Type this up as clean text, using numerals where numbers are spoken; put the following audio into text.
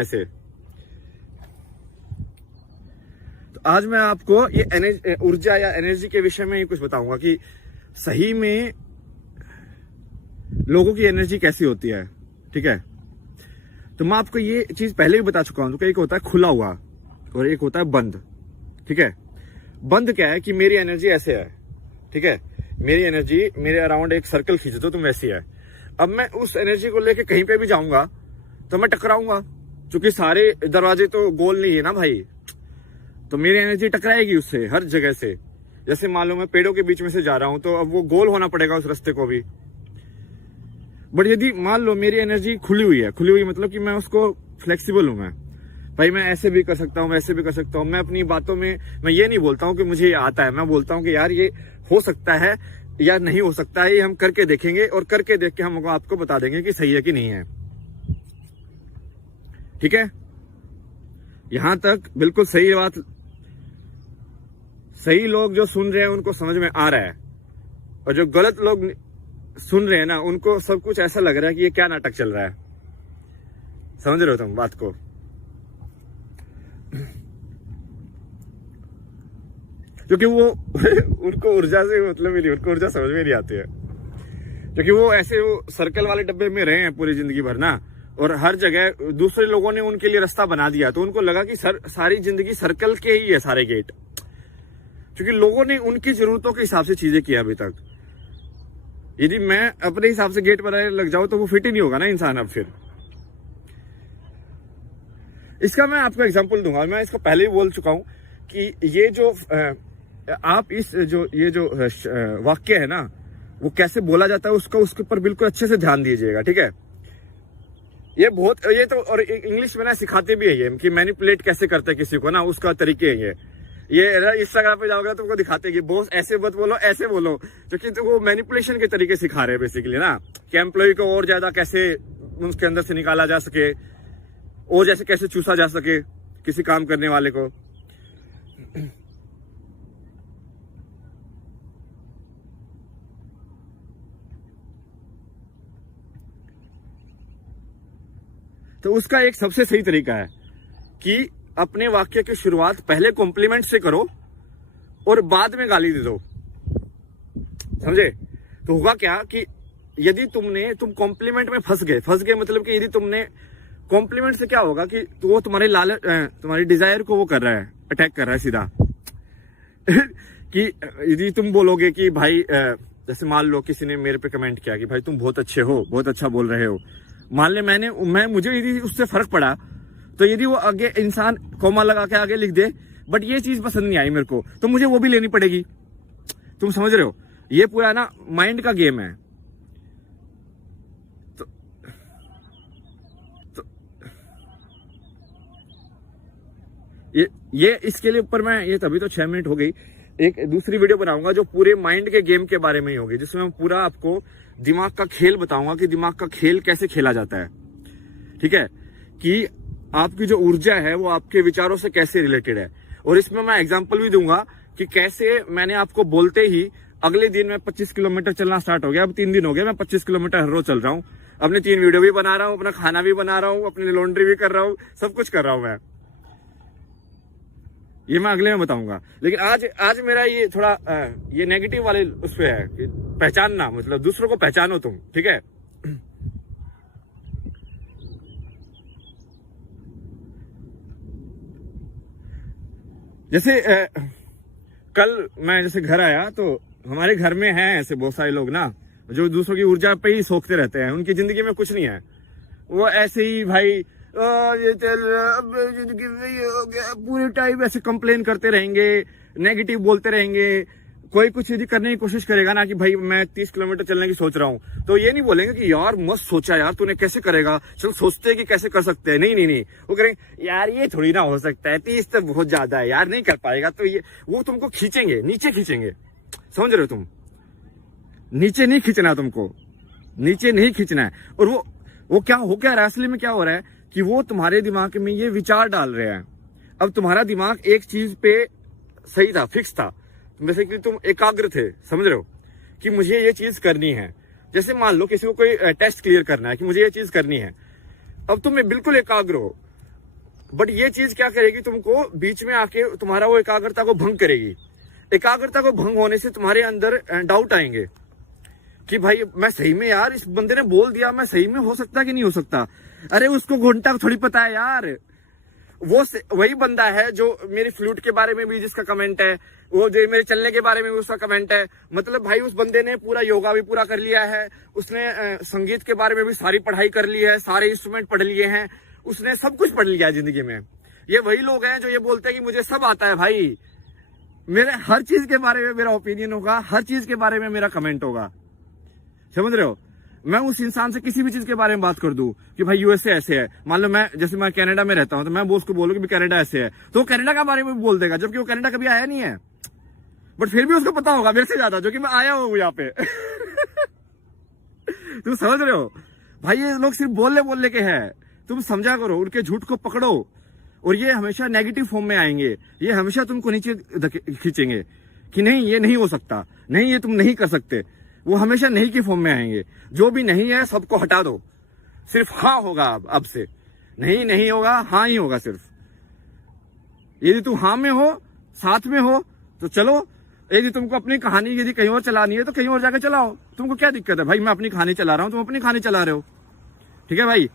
ऐसे। तो आज मैं आपको ये ऊर्जा या एनर्जी के विषय में कुछ बताऊंगा कि सही में लोगों की एनर्जी कैसी होती है। ठीक है, तो मैं आपको ये चीज पहले भी बता चुका हूं। तो एक होता है खुला हुआ और एक होता है बंद। ठीक है, बंद क्या है कि मेरी एनर्जी ऐसे है। ठीक है, मेरी एनर्जी मेरे अराउंड एक सर्कल खींच दो तुम वैसी है। अब मैं उस एनर्जी को लेके कहीं पे भी जाऊंगा तो मैं टकराऊंगा, क्योंकि सारे दरवाजे तो गोल नहीं है ना भाई। तो मेरी एनर्जी टकराएगी उससे हर जगह से। जैसे मान लो मैं पेड़ों के बीच में से जा रहा हूं तो अब वो गोल होना पड़ेगा उस रास्ते को भी। बट यदि मान लो मेरी एनर्जी खुली हुई है, खुली हुई मतलब कि मैं उसको फ्लेक्सिबल हूं, मैं भाई मैं ऐसे भी कर सकता हूं, वैसे भी कर सकता हूं। मैं अपनी बातों में मैं ये नहीं बोलता हूं कि मुझे ये आता है, मैं बोलता हूं कि यार ये हो सकता है या नहीं हो सकता है, ये हम करके देखेंगे और करके देख के हम आपको बता देंगे कि सही है कि नहीं है। ठीक है, यहां तक बिल्कुल सही बात। सही लोग जो सुन रहे हैं उनको समझ में आ रहा है, और जो गलत लोग सुन रहे हैं ना उनको सब कुछ ऐसा लग रहा है कि ये क्या नाटक चल रहा है। समझ रहे हो तुम बात को? क्योंकि वो उनको ऊर्जा से मतलब ही नहीं, उनको ऊर्जा समझ में नहीं आती है। क्योंकि वो ऐसे वो सर्कल वाले डब्बे में रहे हैं पूरी जिंदगी भर ना, और हर जगह दूसरे लोगों ने उनके लिए रास्ता बना दिया, तो उनको लगा कि सारी जिंदगी सर्कल के ही है सारे गेट। क्योंकि लोगों ने उनकी जरूरतों के हिसाब से चीजें की अभी तक। यदि मैं अपने हिसाब से गेट बनाने लग जाऊं तो वो फिट ही नहीं होगा ना इंसान। अब फिर इसका मैं आपको एग्जांपल दूंगा। मैं इसको पहले ही बोल चुका हूं कि ये जो आप इस जो ये जो वाक्य है ना वो कैसे बोला जाता है उसका उसके ऊपर बिल्कुल अच्छे से ध्यान दीजिएगा। ठीक है, ये तो और इंग्लिश में ना सिखाते भी है ये कि मैनिपुलेट कैसे करते हैं किसी को ना, उसका तरीके है ये इंस्टाग्राम पे जाओगे तो उनको दिखाते कि बॉस ऐसे मत बोलो, ऐसे बोलो, क्योंकि तो वो मैनिपुलेशन के तरीके सिखा रहे हैं बेसिकली ना, कि एम्प्लॉय को और ज्यादा कैसे उसके अंदर से निकाला जा सके, और जैसे कैसे चूसा जा सके किसी काम करने वाले को। तो उसका एक सबसे सही तरीका है कि अपने वाक्य की शुरुआत पहले कॉम्प्लीमेंट से करो और बाद में गाली दे दो। समझे? तो होगा क्या कि यदि तुम कॉम्प्लीमेंट में फंस गए मतलब कि यदि तुमने कॉम्प्लीमेंट से क्या होगा कि तो वो तुम्हारी डिजायर को वो कर रहा है, अटैक कर रहा है सीधा। कि यदि तुम बोलोगे कि भाई जैसे मान लो किसी ने मेरे पे कमेंट किया कि भाई तुम बहुत अच्छे हो, बहुत अच्छा बोल रहे हो। मान ले मुझे यदि उससे फर्क पड़ा तो यदि वो आगे इंसान कॉमा लगा के आगे लिख दे बट ये चीज पसंद नहीं आई मेरे को, तो मुझे वो भी लेनी पड़ेगी। तुम समझ रहे हो? ये पूरा ना माइंड का गेम है। तो ये इसके लिए ऊपर मैं ये तभी तो 6 मिनट हो गई। एक दूसरी वीडियो बनाऊंगा जो पूरे माइंड के गेम के बारे में ही होगी, जिसमें मैं पूरा आपको दिमाग का खेल बताऊंगा कि दिमाग का खेल कैसे खेला जाता है। ठीक है, कि आपकी जो ऊर्जा है वो आपके विचारों से कैसे रिलेटेड है। और इसमें मैं एग्जांपल भी दूंगा कि कैसे मैंने आपको बोलते ही अगले दिन में 25 किलोमीटर चलना स्टार्ट हो गया। अब 3 दिन हो गए मैं 25 किलोमीटर हर रोज चल रहा हूँ। अपने 3 वीडियो भी बना रहा हूँ, अपना खाना भी बना रहा हूँ, अपनी लॉन्ड्री भी कर रहा हूँ, सब कुछ कर रहा हूँ मैं। ये मैं अगले में बताऊंगा। लेकिन आज मेरा ये थोड़ा ये नेगेटिव वाले उस पे है कि पहचानना, मतलब दूसरों को पहचानो तुम। ठीक है, जैसे कल मैं जैसे घर आया तो हमारे घर में हैं ऐसे बहुत सारे लोग ना जो दूसरों की ऊर्जा पे ही सोखते रहते हैं। उनकी जिंदगी में कुछ नहीं है, वो ऐसे ही भाई ये चल जिंदगी में ये हो गया, पूरे टाइम ऐसे कंप्लेन करते रहेंगे, नेगेटिव बोलते रहेंगे। कोई कुछ यदि करने की कोशिश करेगा ना कि भाई मैं 30 किलोमीटर चलने की सोच रहा हूँ, तो ये नहीं बोलेंगे कि यार मस्त सोचा यार तूने, कैसे करेगा, चल सोचते हैं कि कैसे कर सकते हैं। नहीं, वो करेंगे यार ये थोड़ी ना हो सकता है, 30 तो बहुत ज्यादा है यार, नहीं कर पाएगा। तो ये वो तुमको खींचेंगे, नीचे खींचेंगे। समझ रहे हो तुम? नीचे नहीं खींचना तुमको, नीचे नहीं खींचना है। और वो क्या रहा है असली में, क्या हो रहा है कि वो तुम्हारे दिमाग में ये विचार डाल रहे हैं। अब तुम्हारा दिमाग एक चीज पे सही था, फिक्स था, बेसिकली तुम एकाग्र थे। समझ रहे हो कि मुझे ये चीज करनी है। जैसे मान लो किसी को कोई टेस्ट क्लियर करना है कि मुझे ये चीज करनी है, अब तुम बिल्कुल एकाग्र हो। बट ये चीज क्या करेगी, तुमको बीच में आके तुम्हारा वो एकाग्रता को भंग करेगी। एकाग्रता को भंग होने से तुम्हारे अंदर डाउट आएंगे कि भाई मैं सही में, यार इस बंदे ने बोल दिया, मैं सही में हो सकता कि नहीं हो सकता। अरे उसको घंटा थोड़ी पता है यार। वो वही बंदा है जो मेरी फ्लूट के बारे में भी जिसका कमेंट है, वो जो मेरे चलने के बारे में भी उसका कमेंट है। मतलब भाई उस बंदे ने पूरा योगा भी पूरा कर लिया है, उसने संगीत के बारे में भी सारी पढ़ाई कर ली है, सारे इंस्ट्रूमेंट पढ़ लिए हैं, उसने सब कुछ पढ़ लिया है जिंदगी में। ये वही लोग हैं जो ये बोलते हैं कि मुझे सब आता है। भाई मेरे हर चीज के बारे में मेरा ओपिनियन होगा, हर चीज के बारे में मेरा कमेंट होगा, समझ रहे हो। मैं उस इंसान से किसी भी चीज के बारे में बात कर दूं कि भाई यूएसए ऐसे है, मान लो मैं जैसे मैं कनाडा में रहता हूं तो मैं उसको बोलूं कि कनाडा ऐसे है, तो वो कनाडा के बारे में भी बोल देगा, जबकि वो कनाडा कभी आया नहीं है, बट फिर भी उसको पता होगा मेरे से ज्यादा, जो कि मैं आया हूं यहाँ पे। तुम समझ रहे हो भाई, ये लोग सिर्फ बोलने के हैं, तुम समझा करो, उनके झूठ को पकड़ो। और ये हमेशा नेगेटिव फॉर्म में आएंगे, ये हमेशा तुमको नीचे खींचेंगे कि नहीं ये नहीं हो सकता, नहीं ये तुम नहीं कर सकते। वो हमेशा नहीं की फॉर्म में आएंगे। जो भी नहीं है सबको हटा दो, सिर्फ हाँ होगा अब से, नहीं नहीं होगा, हाँ ही होगा सिर्फ। यदि तुम हाँ में हो, साथ में हो तो चलो, यदि तुमको अपनी कहानी यदि कहीं और चलानी है तो कहीं और जाकर चलाओ, तुमको क्या दिक्कत है भाई। मैं अपनी कहानी चला रहा हूं, तुम अपनी कहानी चला रहे हो, ठीक है भाई।